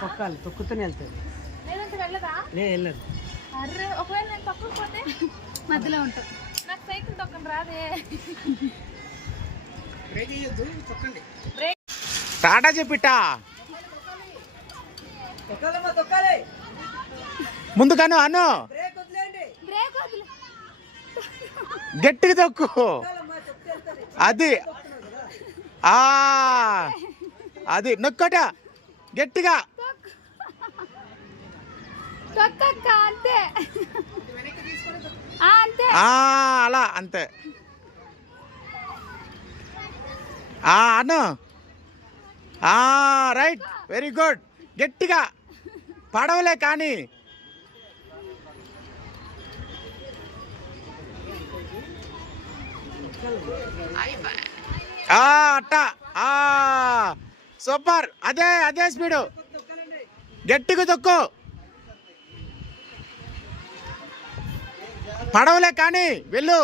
తొక్కాలి తొక్కుతూనే వెళ్తుంది లేదంటే వెళ్ళదా? లే వెళ్ళదు. అర్రే ఒకవేళ నేను తొక్కకపోతే? మధ్యలో ఉంటుంది నాకు సైకిల్ తొక్కను రాదే. బ్రేక్ వేయొద్దు తొక్కండి. బ్రేక్. టాటా చెప్పిట్టా తొక్కాలి. ముందుగాను అను గట్టిగా తొక్కు. అది. అది. నొక్కట. గట్టిగా. అలా అంతే. అను. ఆ రైట్. Very good. గట్టిగా. పడవలే కానీ. అట్ట. ఆ. సూపర్. అదే అదే స్పీడు. గట్టిగా తొక్కు. పడవలే కానీ వెళ్ళు.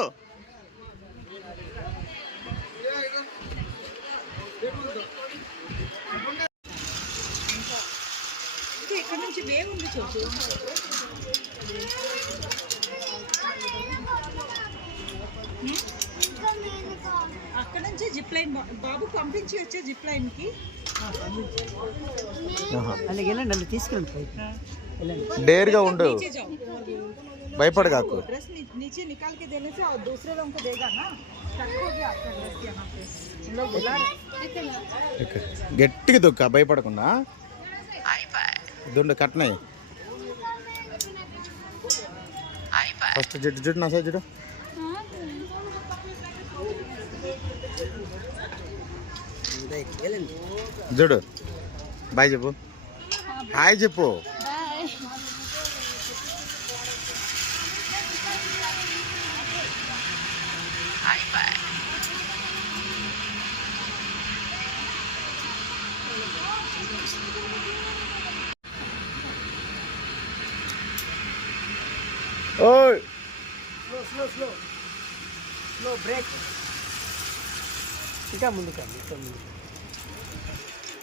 ఇక్కడ నుంచి చూసి నుంచి జిప్ లైన్ బాబు పంపించి వచ్చే జిప్ లైన్ కి అలాగే వెళ్ళండి అలా తీసుకెళ్ళండి పైకి వెళ్ళండి డేర్గా ఉండు नीचे जाओ భయపడు కాకు ड्रेस नी- नीचे निकाल के देने से और दूसरे लोगों को देगा ना स्टक हो गया आपका ड्रेस यहाँ पे हम लोग बुला रहे గట్టిగా దొక్క భయపడకుండా దుండు కట్నాయి ఫస్ట్ జుట్టు జుట్టు నా సైడ్ జుడు వెళ్ళండి చూడు. బాయ్ చెప్పు. హాయ్ చెప్పు. బాయ్ ఓయ్. Slow slow slow slow brake ఇంకా ముందుకు రండి, ఇంకా ముందుకు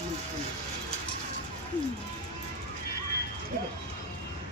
うん。